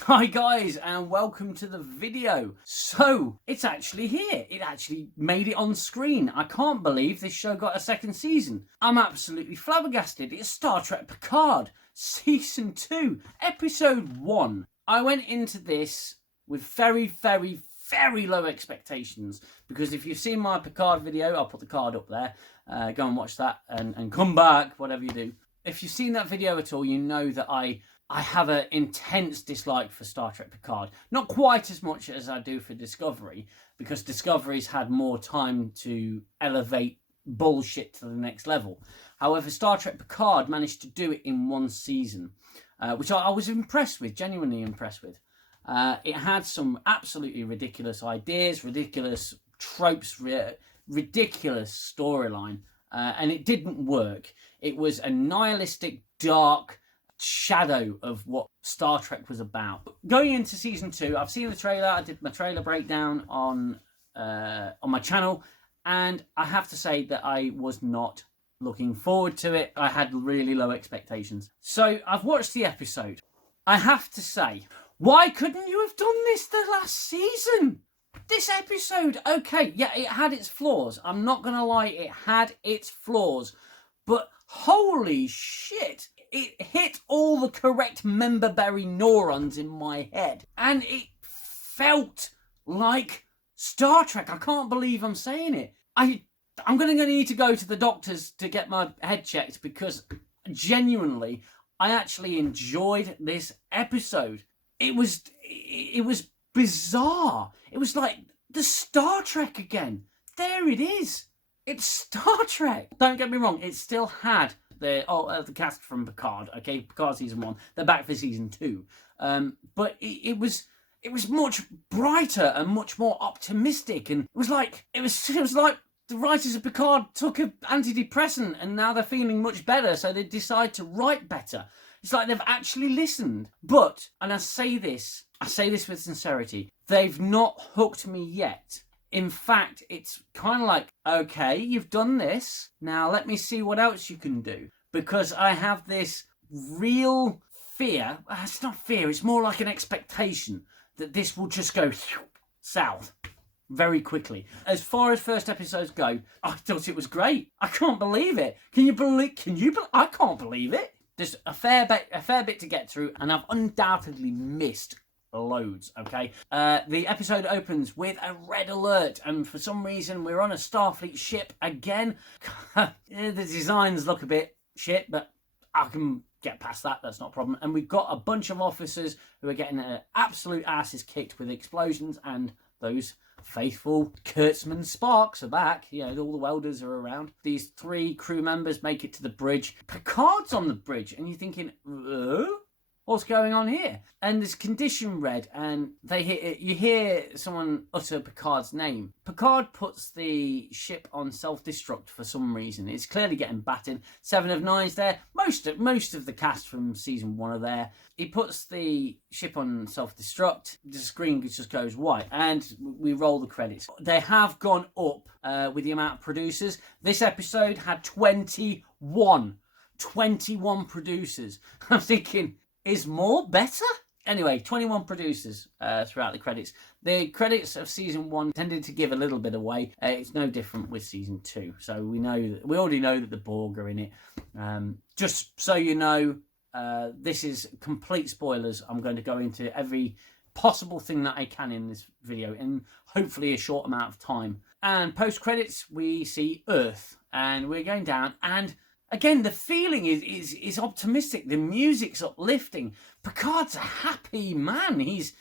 Hi guys, and welcome to the video. So, it's actually here. It actually made it on screen. I can't believe this show got a second season. I'm absolutely flabbergasted. It's Star Trek PICARD, Season 2, Episode 1. I went into this with very low expectations, because if you've seen my PICARD video, I'll put the card up there. Go and watch that and come back, whatever you do. If you've seen that video at all, you know that I have an intense dislike for Star Trek PICARD. Not quite as much as I do for Discovery, because Discovery's had more time to elevate bullshit to the next level. However, Star Trek PICARD managed to do it in one season, which I was impressed with, genuinely impressed with. It had some absolutely ridiculous ideas, ridiculous tropes, ridiculous storyline, and it didn't work. It was a nihilistic, dark shadow of what Star Trek was about. Going into season 2, I've seen the trailer. I did my trailer breakdown on my channel, and I have to say that I was not looking forward to it. I had really low expectations. So I've watched the episode. I have to say, why couldn't you have done this the last season? This episode, okay, yeah, it had its flaws. I'm not gonna lie, it had its flaws, but holy shit, it hit all the correct member-berry neurons in my head. And it felt like Star Trek. I can't believe I'm saying it. I'm going to need to go to the doctors to get my head checked, because genuinely, I actually enjoyed this episode. It was bizarre. It was like the Star Trek again. There it is. It's Star Trek. Don't get me wrong, it still had the cast from PICARD, okay, PICARD season 1. They're back for season 2, but it was much brighter and much more optimistic, and it was like the writers of PICARD took an antidepressant and now they're feeling much better, so they decide to write better. It's like they've actually listened. But, and I say this with sincerity, they've not hooked me yet. In fact, it's kind of like, okay, you've done this. Now let me see what else you can do. Because I have this real fear. It's not fear, it's more like an expectation that this will just go south very quickly. As far as first episodes go, I thought it was great. I can't believe it. I can't believe it. There's a fair bit to get through, and I've undoubtedly missed loads, okay? The episode opens with a red alert, and for some reason we're on a Starfleet ship again. The designs look a bit shit, but I can get past that, that's not a problem. And we've got a bunch of officers who are getting absolute asses kicked with explosions, and those faithful Kurtzman sparks are back. You know, all the welders are around. These 3 crew members make it to the bridge. PICARD's on the bridge, and you're thinking, what's going on here? And there's condition red, and you hear someone utter PICARD's name. PICARD puts the ship on self-destruct for some reason. It's clearly getting battered. 7 of 9's there. Most of the cast from season 1 are there. He puts the ship on self-destruct. The screen just goes white, and we roll the credits. They have gone up with the amount of producers. This episode had 21 producers. I'm thinking, is more better? Anyway, 21 producers throughout the credits. The credits of season 1 tended to give a little bit away. It's no different with season 2. So we already know that the Borg are in it. Just so you know, this is complete spoilers. I'm going to go into every possible thing that I can in this video in hopefully a short amount of time. And post-credits, we see Earth. And we're going down, and again, the feeling is optimistic. The music's uplifting. PICARD's a happy man. He's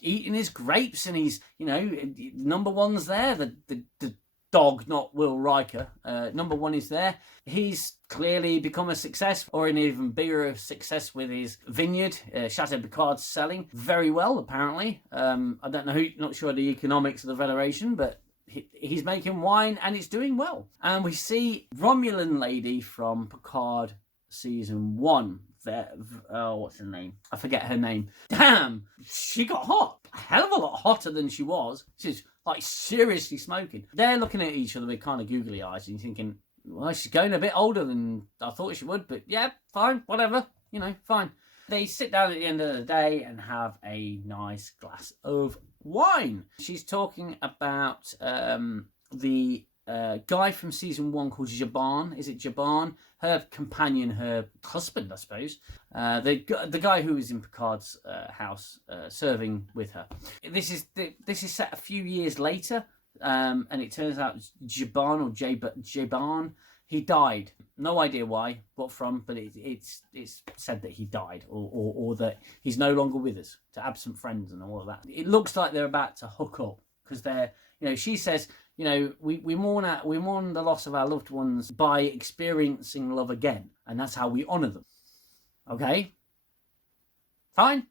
eating his grapes, and he's, number 1's there. The dog, not Will Riker. Number 1 is there. He's clearly become a success, or an even bigger success with his vineyard. Chateau Picard's selling very well, apparently. I don't know, not sure the economics of the Federation, but he's making wine and it's doing well. And we see Romulan lady from PICARD season 1. What's her name? I forget her name. Damn, she got hot. A hell of a lot hotter than she was. She's like seriously smoking. They're looking at each other with kind of googly eyes, and you're thinking, well, she's going a bit older than I thought she would, but yeah, fine, whatever, fine. They sit down at the end of the day and have a nice glass of wine. She's talking about the guy from season 1 called Jaban. Is it Jaban? Her companion, her husband, I suppose. The guy who was in Picard's house serving with her. This is set a few years later, and it turns out Jaban or Jaban, he died. No idea why, what from, but it's said that he died or that he's no longer with us, to absent friends and all of that. It looks like they're about to hook up because they're, she says, we mourn the loss of our loved ones by experiencing love again, and that's how we honour them. Okay, fine,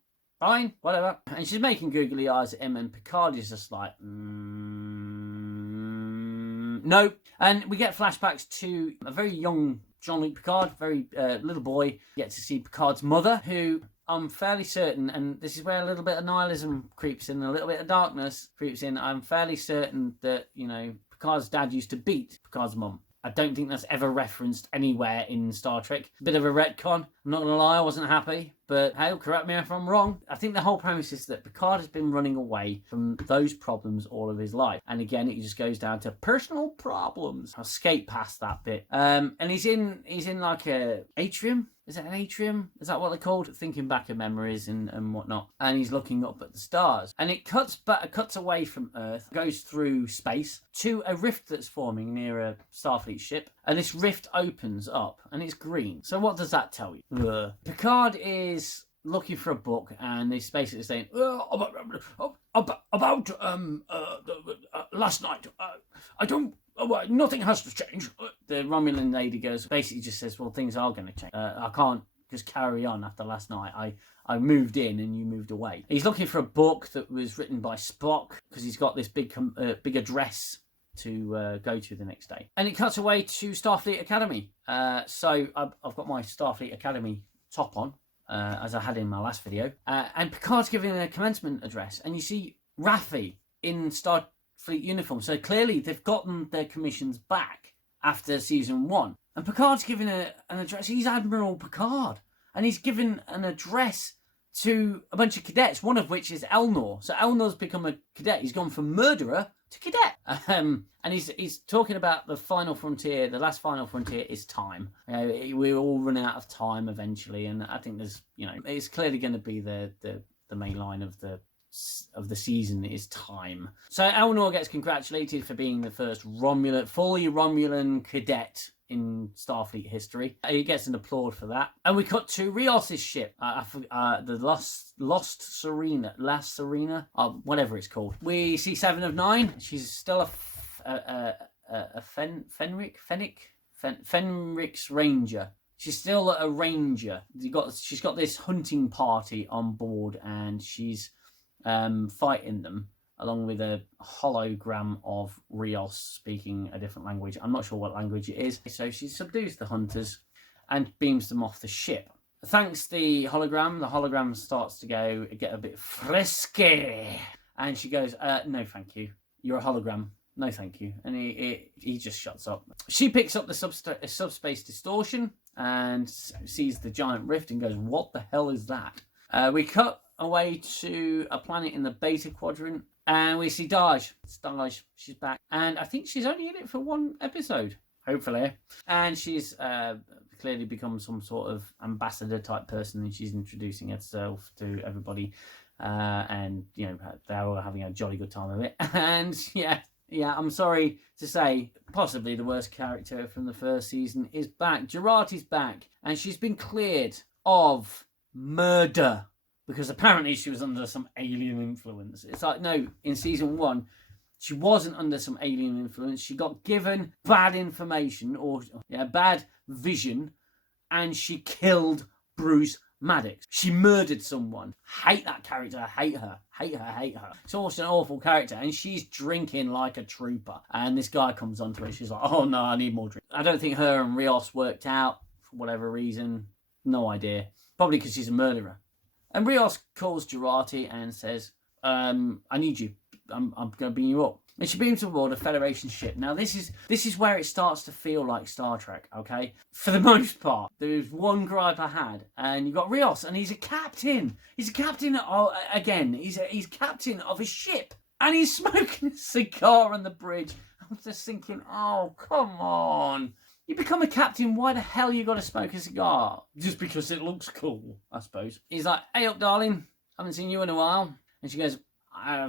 whatever. And she's making googly eyes at him, and Picard is just like, no. And we get flashbacks to a very young Jean-Luc Picard, very little boy. You get to see Picard's mother, who I'm fairly certain, and this is where a little bit of nihilism creeps in, a little bit of darkness creeps in. I'm fairly certain that, Picard's dad used to beat Picard's mum. I don't think that's ever referenced anywhere in Star Trek. A bit of a retcon. I'm not going to lie, I wasn't happy. But hey, correct me if I'm wrong. I think the whole premise is that Picard has been running away from those problems all of his life. And again, it just goes down to personal problems. I'll skate past that bit. And he's in like a atrium. Is it an atrium? Is that what they're called? Thinking back of memories and whatnot. And he's looking up at the stars. And it cuts away from Earth, goes through space to a rift that's forming near a Starfleet ship. And this rift opens up and it's green. So what does that tell you? Picard is looking for a book, and he's basically saying about last night. I don't. Nothing has to change. The Romulan lady basically just says, well, things are going to change. I can't just carry on after last night. I moved in and you moved away. He's looking for a book that was written by Spock because he's got this big address to go to the next day. And it cuts away to Starfleet Academy. So I've got my Starfleet Academy top on, as I had in my last video. And Picard's giving a commencement address. And you see Raffi in Starfleet uniform. So clearly they've gotten their commissions back after season 1. And Picard's giving an address. He's Admiral Picard. And he's given an address to a bunch of cadets, one of which is Elnor. So Elnor's become a cadet. He's gone from murderer to cadet. And he's talking about the final frontier. The last final frontier is time. We all run out of time eventually. And I think there's, it's clearly going to be the main line of the season is time. So Elnor gets congratulated for being the first fully Romulan cadet in Starfleet history. He gets an applaud for that. And we cut to Rios's ship, the Last Serena, whatever it's called. We see 7 of 9. She's still a Fenric's Ranger. She's still a ranger. She's got this hunting party on board, and she's fighting them along with a hologram of Rios speaking a different language. I'm not sure what language it is. So she subdues the hunters and beams them off the ship. Thanks the hologram starts to get a bit frisky. And she goes, no, thank you. You're a hologram. No, thank you. And he just shuts up. She picks up the subspace distortion and sees the giant rift and goes, what the hell is that? We cut away to a planet in the Beta Quadrant, and we see Daj. It's Daj. She's back, and I think she's only in it for 1 episode, hopefully. And she's clearly become some sort of ambassador type person, and she's introducing herself to everybody. And they're all having a jolly good time of it. And yeah, I'm sorry to say, possibly the worst character from the first season is back. Jurati's back, and she's been cleared of murder because apparently she was under some alien influence. It's like, no, in season 1, she wasn't under some alien influence. She got given bad information or bad vision, and she killed Bruce Maddox. She murdered someone. Hate that character. Hate her. It's also an awful character, and she's drinking like a trooper. And this guy comes onto it. She's like, oh no, I need more drink. I don't think her and Rios worked out for whatever reason. No idea. Probably because she's a murderer. And Rios calls Jurati and says, I need you. I'm going to bring you up. And she beams aboard a Federation ship. Now, this is where it starts to feel like Star Trek, okay? For the most part. There's one gripe I had, and you've got Rios, and he's a captain. He's a captain, he's captain of a ship. And he's smoking a cigar on the bridge. I'm just thinking, oh, come on. You become a captain, why the hell you got to smoke a cigar? Just because it looks cool, I suppose. He's like, hey up, darling. Haven't seen you in a while. And she goes,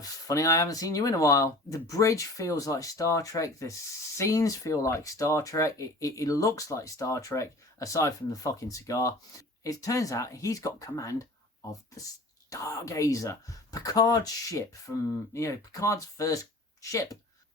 funny, I haven't seen you in a while. The bridge feels like Star Trek. The scenes feel like Star Trek. It looks like Star Trek, aside from the fucking cigar. It turns out he's got command of the Stargazer, Picard's ship from, Picard's first ship.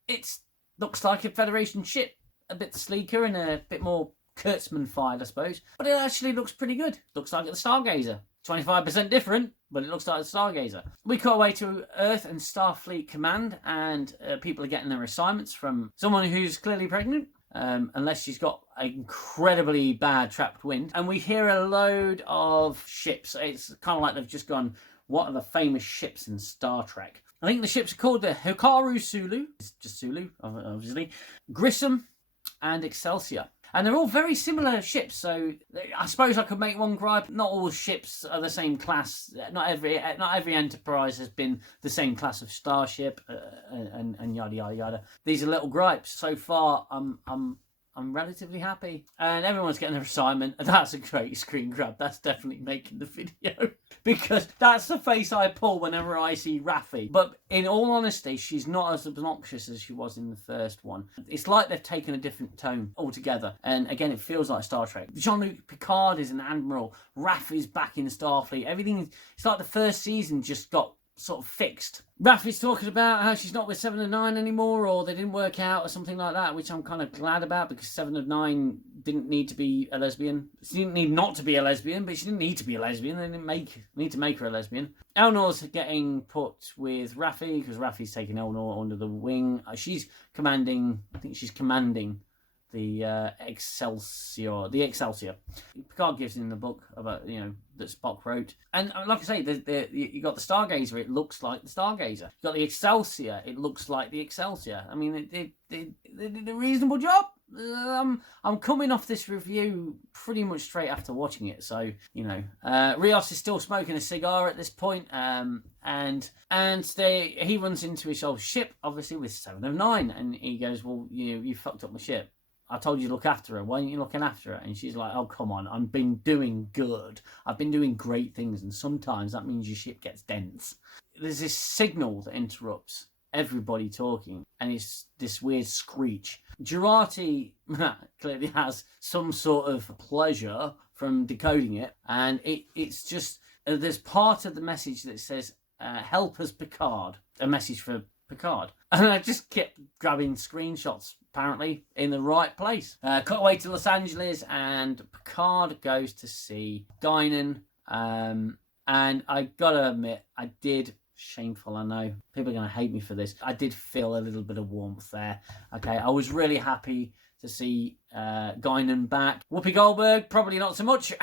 It looks like a Federation ship, a bit sleeker and a bit more Kurtzman-fired, I suppose. But it actually looks pretty good. Looks like the Stargazer. 25% different, but it looks like the Stargazer. We cut away to Earth and Starfleet Command, and people are getting their assignments from someone who's clearly pregnant. Unless she's got an incredibly bad trapped wind. And we hear a load of ships. It's kind of like they've just gone, what are the famous ships in Star Trek? I think the ships are called the Hikaru Sulu. It's just Sulu, obviously. Grissom and Excelsior. And they're all very similar ships, so I suppose I could make one gripe. Not all ships are the same class. Not every Enterprise has been the same class of starship, and yada yada yada. These are little gripes. So far, I'm relatively happy, and everyone's getting their assignment. And that's a great screen grab. That's definitely making the video because that's the face I pull whenever I see Raffi. But in all honesty, she's not as obnoxious as she was in the first one. It's like they've taken a different tone altogether. And again, it feels like Star Trek. Jean-Luc Picard is an admiral. Raffi's back in Starfleet. Everything. It's like the first season just got sort of fixed. Raffi's talking about how she's not with 7 of 9 anymore, or they didn't work out, or something like that, which I'm kind of glad about, because 7 of 9 didn't need to be a lesbian. She didn't need not to be a lesbian, but she didn't need to be a lesbian. They didn't need to make her a lesbian. Elnor's getting put with Raffi, because Raffi's taking Elnor under the wing. She's commanding, I think she's commanding the Excelsior. Picard gives in the book about, that Spock wrote. And like I say, you got the Stargazer, it looks like the Stargazer. You got the Excelsior, it looks like the Excelsior. I mean, they did a reasonable job. I'm coming off this review pretty much straight after watching it, so Rios is still smoking a cigar at this point, and he runs into his old ship, obviously with 7 of 9, and he goes, well, you fucked up my ship. I told you to look after her. Why aren't you looking after her? And she's like, oh, come on. I've been doing good. I've been doing great things. And sometimes that means your ship gets dense. There's this signal that interrupts everybody talking. And it's this weird screech. Jurati clearly has some sort of pleasure from decoding it. And it's just, there's part of the message that says, help us Picard. A message for Picard. And I just kept grabbing screenshots, apparently, in the right place. Cut away to Los Angeles, and Picard goes to see Guinan. And I gotta admit, I did, shameful, I know, people are gonna hate me for this, I did feel a little bit of warmth there. Okay, I was really happy to see Guinan back. Whoopi Goldberg, probably not so much.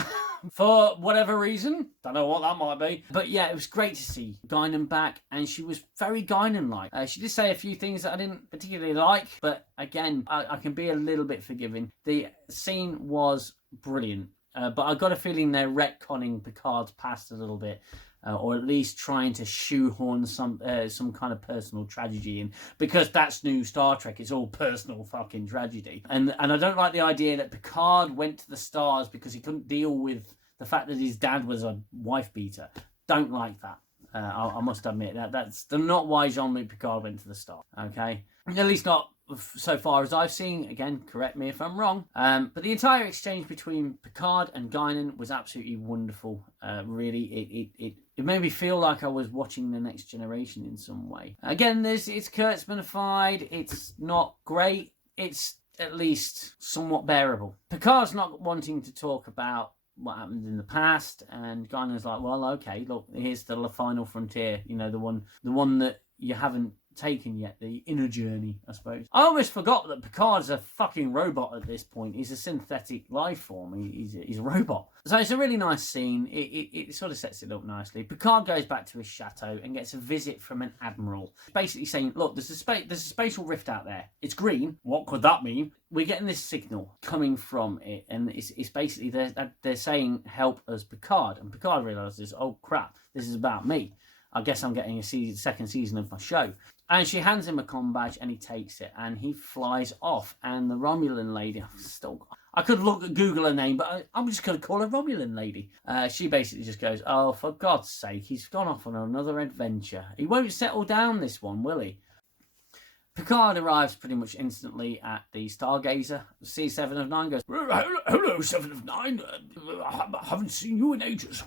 For whatever reason. Don't know what that might be. But yeah, it was great to see Guinan back, and she was very Guinan-like. She did say a few things that I didn't particularly like, but again, I can be a little bit forgiving. The scene was brilliant, but I got a feeling they're retconning Picard's past a little bit. Or at least trying to shoehorn some kind of personal tragedy in, because that's new Star Trek. It's all personal fucking tragedy, and I don't like the idea that Picard went to the stars because he couldn't deal with the fact that his dad was a wife beater. Don't like that. I must admit that's not why Jean-Luc Picard went to the stars. Okay, at least not so far as I've seen. Again, correct me if I'm wrong. But the entire exchange between Picard and Guinan was absolutely wonderful. Really, it made me feel like I was watching The Next Generation in some way. Again, it's Kurtzmanified. It's not great. It's at least somewhat bearable. Picard's not wanting to talk about what happened in the past, and Guinan's like, well, okay, look, here's the final frontier. The one that you haven't taken yet, the inner journey, I suppose. I almost forgot that Picard's a fucking robot at this point. He's a synthetic life form. He's a robot. So it's a really nice scene. It sort of sets it up nicely. Picard goes back to his chateau and gets a visit from an admiral, basically saying, look, there's a spatial rift out there. It's green. What could that mean? We're getting this signal coming from it, and it's basically they're saying, help us, Picard. And Picard realises, oh crap, this is about me. I guess I'm getting a second season of my show. And she hands him a comm badge, and he takes it, and he flies off. And the Romulan lady, I could Google her name, but I'm just going to call her Romulan lady. She basically just goes, oh, for God's sake, he's gone off on another adventure. He won't settle down this one, will he? Picard arrives pretty much instantly at the Stargazer. Sees 7 of 9, goes, hello, 7 of 9. I haven't seen you in ages.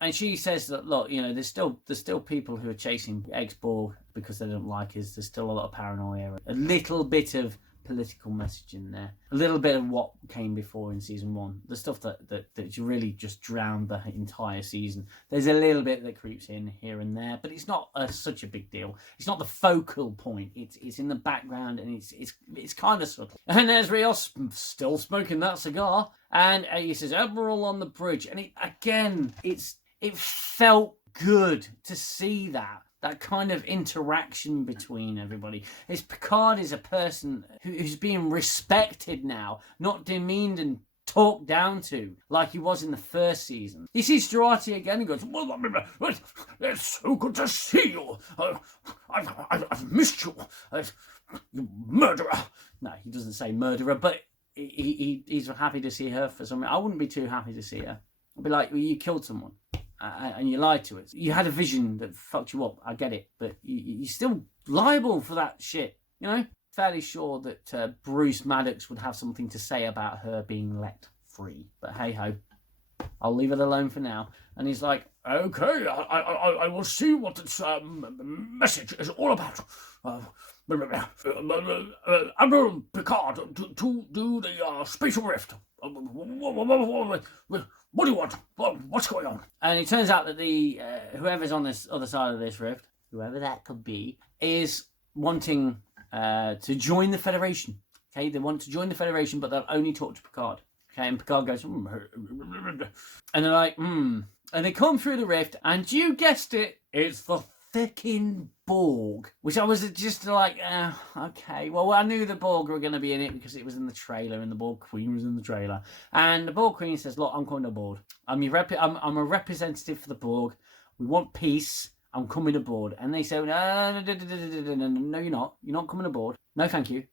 And she says that, look, you know, there's still people who are chasing ex-Borg because they don't like us. There's still a lot of paranoia. A little bit of political message in there. A little bit of what came before in season 1. The stuff that really just drowned the entire season. There's a little bit that creeps in here and there, but it's not such a big deal. It's not the focal point. It's in the background, and it's kind of subtle. And there's Rios still smoking that cigar, and he says, Admiral on the bridge. And it felt good to see that kind of interaction between everybody. Picard is a person who's being respected now, not demeaned and talked down to like he was in the first season. He sees Jurati again and goes, well, it's so good to see you. I've missed you. You murderer. No, he doesn't say murderer, but he's happy to see her for some reason. I wouldn't be too happy to see her. I'd be like, well, you killed someone. And you lied to it. You had a vision that fucked you up. I get it. But you're still liable for that shit. You know? Fairly sure that Bruce Maddox would have something to say about her being let free. But hey-ho. I'll leave it alone for now. And he's like, okay, I will see what this message is all about. Admiral Picard, to do the spatial rift. What do you want? What's going on? And it turns out that the whoever's on this other side of this rift, whoever that could be, is wanting to join the Federation. Okay, they want to join the Federation, but they'll only talk to Picard. Okay, and Picard goes, and they're like, And they come through the rift, and you guessed it, it's the fucking Borg. Which I was just like, okay. Well, I knew the Borg were going to be in it because it was in the trailer, and the Borg Queen was in the trailer. And the Borg Queen says, look, I'm coming aboard. I'm a representative for the Borg. We want peace. I'm coming aboard. And they say, no, you're not. You're not coming aboard. No, thank you.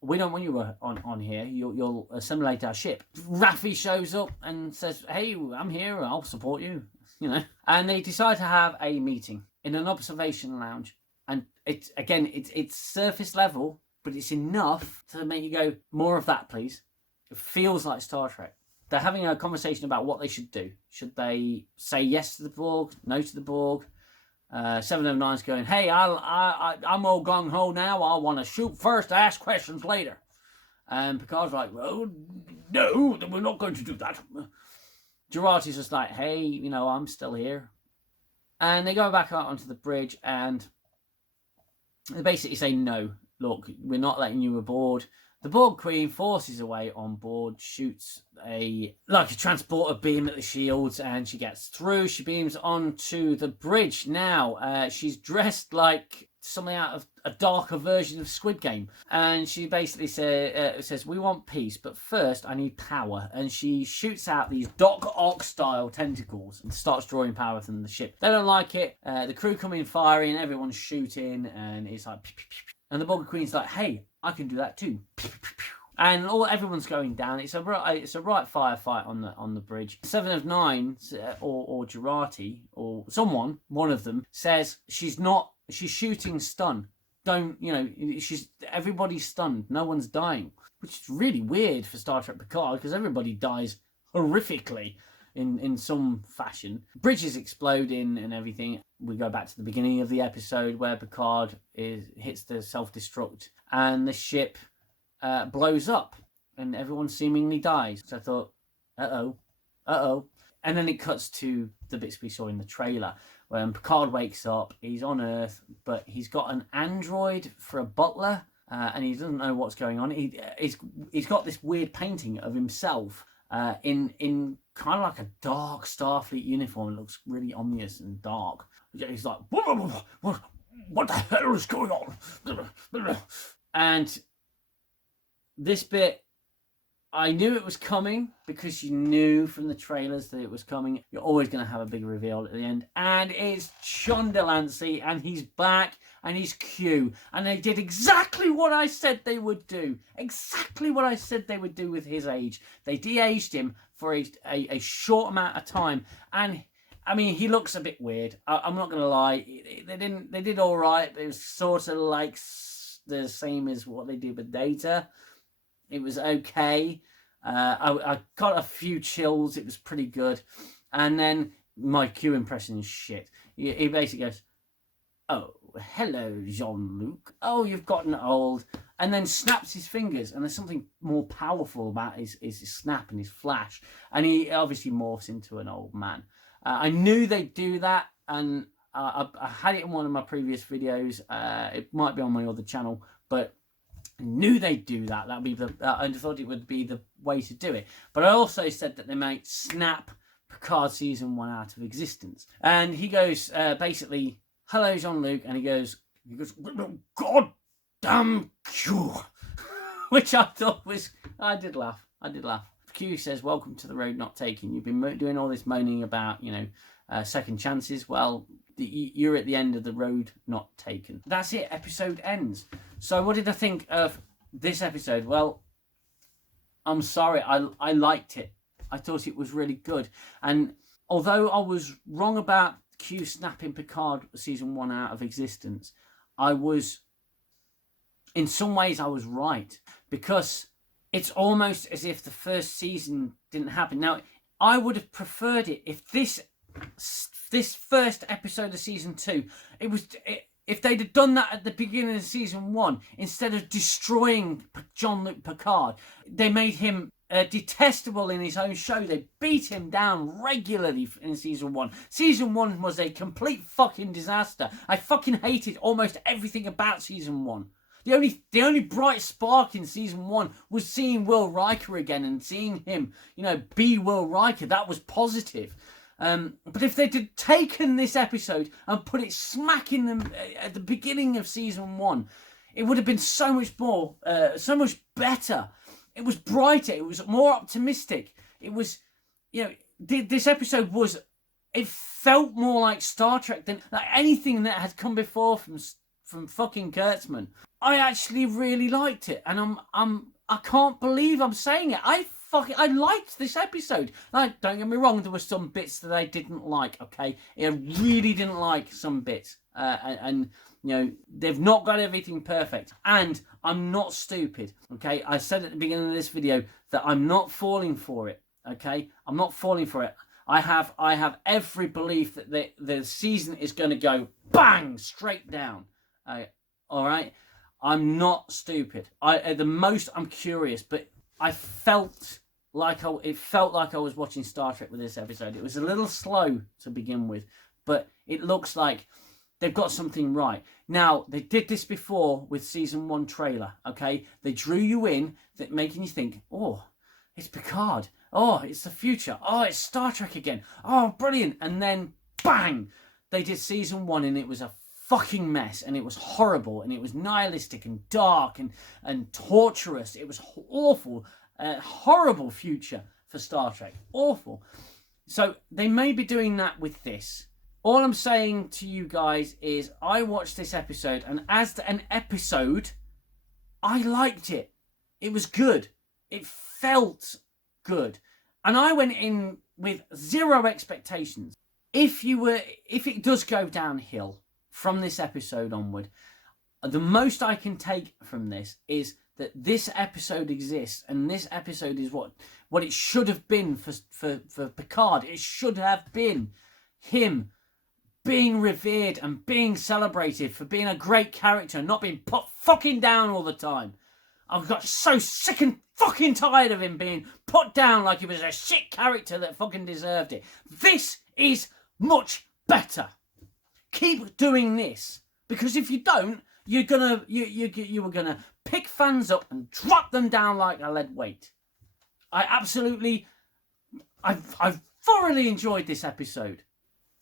We don't want you on here. You'll assimilate our ship. Raffi shows up and says, hey, I'm here. I'll support you. You know. And they decide to have a meeting in an observation lounge. And it's surface level, but it's enough to make you go, more of that, please. It feels like Star Trek. They're having a conversation about what they should do. Should they say yes to the Borg, no to the Borg? 7 of 9's going, hey, I'm all gung-ho now. I want to shoot first, ask questions later. And Picard's like, well, no, we're not going to do that. Jurati's just like, hey, you know, I'm still here. And they go back out onto the bridge, and they basically say, no, look, we're not letting you aboard. The Borg Queen forces her way on board, shoots a transporter beam at the shields, and she gets through. She beams onto the bridge. Now, she's dressed like something out of a darker version of Squid Game. And she basically says, we want peace, but first I need power. And she shoots out these Doc Ock-style tentacles and starts drawing power from the ship. They don't like it. The crew come in firing, everyone's shooting, and it's like... And the Borg Queen's like, hey, I can do that too. And everyone's going down. It's a right firefight on the bridge. 7 of 9 or Jurati or someone, one of them, says she's shooting stun. Everybody's stunned. No one's dying. Which is really weird for Star Trek Picard because everybody dies horrifically in some fashion. Bridges exploding and everything. We go back to the beginning of the episode where Picard hits the self-destruct and the ship blows up and everyone seemingly dies. So I thought, uh-oh. And then it cuts to the bits we saw in the trailer when Picard wakes up, he's on Earth, but he's got an android for a butler, and he doesn't know what's going on. He's got this weird painting of himself in kind of like a dark Starfleet uniform. It looks really ominous and dark. He's like, what the hell is going on? And this bit, I knew it was coming because you knew from the trailers that it was coming. You're always going to have a big reveal at the end. And it's John Delancey, and he's back, and he's Q. And they did exactly what I said they would do. Exactly what I said they would do with his age. They de-aged him for a short amount of time. And, I mean, he looks a bit weird. I'm not going to lie. They did all right. It was sort of like the same as what they did with Data. It was okay. I got a few chills. It was pretty good. And then my Q impression is shit. He basically goes, "Oh, hello, Jean-Luc. Oh, you've gotten old." And then snaps his fingers. And there's something more powerful about his snap and his flash. And he obviously morphs into an old man. I knew they'd do that. And I had it in one of my previous videos. It might be on my other channel. But I knew they'd do that. That'd be I thought it would be the way to do it. But I also said that they might snap Picard season 1 out of existence. And he goes, basically, "Hello, Jean-Luc," and he goes, "God damn Q," which I thought was, I did laugh. Q says, "Welcome to the road not taken. You've been doing all this moaning about, second chances. Well, you're at the end of the road not taken." That's it. Episode ends. So what did I think of this episode? Well, I'm sorry. I liked it. I thought it was really good. And although I was wrong about Q snapping Picard season 1 out of existence, in some ways I was right. Because it's almost as if the first season didn't happen. Now, I would have preferred it if this first episode of season 2, if they'd have done that at the beginning of season 1, instead of destroying Jean-Luc Picard, they made him detestable in his own show. They beat him down regularly in season 1. Season 1 was a complete fucking disaster. I fucking hated almost everything about season 1. The only bright spark in season 1 was seeing Will Riker again and seeing him, be Will Riker. That was positive. But if they'd taken this episode and put it smack in them at the beginning of season 1, it would have been so much more, so much better. It was brighter. It was more optimistic. It was, this episode was, it felt more like Star Trek than like anything that had come before from fucking Kurtzman. I actually really liked it, and I can't believe I'm saying it. I liked this episode. Like, don't get me wrong, there were some bits that I didn't like, okay? I really didn't like some bits. And they've not got everything perfect. And I'm not stupid, okay? I said at the beginning of this video that I'm not falling for it, okay? I'm not falling for it. I have every belief that the season is going to go bang, straight down. All right? I'm not stupid. At the most, I'm curious, but it felt like I was watching Star Trek with this episode. It was a little slow to begin with, but it looks like they've got something right. Now, they did this before with season 1 trailer, okay? They drew you in, making you think, oh, it's Picard. Oh, it's the future. Oh, it's Star Trek again. Oh, brilliant. And then, bang, they did season 1 and it was a fucking mess, and it was horrible, and it was nihilistic and dark and torturous. It was awful. Horrible future for Star Trek. Awful. So they may be doing that with this. All I'm saying to you guys is I watched this episode, and as an episode, I liked it. It was good. It felt good. And I went in with zero expectations. If it does go downhill from this episode onward, the most I can take from this is that this episode exists, and this episode is what it should have been for Picard. It should have been him being revered and being celebrated for being a great character and not being put fucking down all the time. I've got so sick and fucking tired of him being put down like he was a shit character that fucking deserved it. This is much better. keep doing this, because if you don't, you were gonna pick fans up and drop them down like a lead weight. I've thoroughly enjoyed this episode.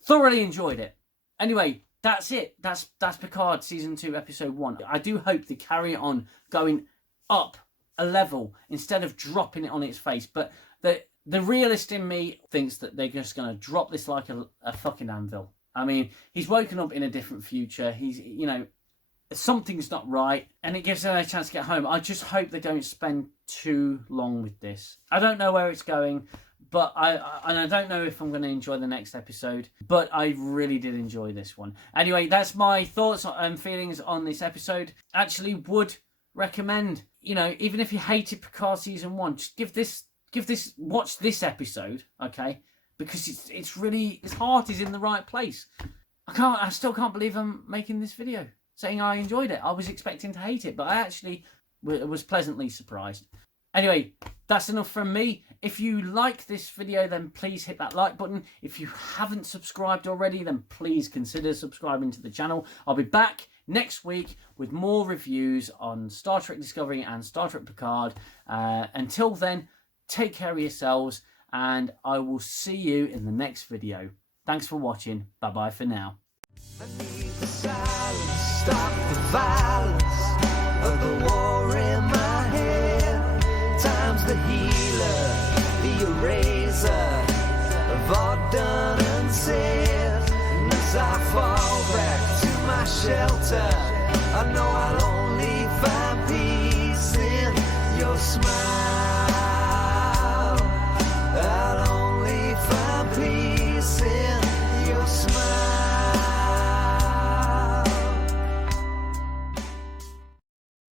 Thoroughly enjoyed it. Anyway, that's it. That's Picard Season 2, Episode 1. I do hope they carry on going up a level instead of dropping it on its face. But the realist in me thinks that they're just going to drop this like a fucking anvil. I mean, he's woken up in a different future. He's, you know, something's not right, and it gives them a chance to get home. I just hope they don't spend too long with this. I don't know where it's going, but I don't know if I'm going to enjoy the next episode, but I really did enjoy this one. Anyway, that's my thoughts and feelings on this episode. Actually would recommend, you know, even if you hated Picard Season 1, just watch this episode, okay? Because it's really, his heart is in the right place. I still can't believe I'm making this video saying I enjoyed it. I was expecting to hate it, but I actually was pleasantly surprised. Anyway, that's enough from me. If you like this video, then please hit that like button. If you haven't subscribed already, then please consider subscribing to the channel. I'll be back next week with more reviews on Star Trek Discovery and Star Trek Picard. Until then, take care of yourselves, and I will see you in the next video. Thanks for watching. Bye-bye for now. I need the silence, stop the violence of the war in my head. Time's the healer, the eraser of all done and said. And as I fall back to my shelter, I know I'll only find peace in your smile.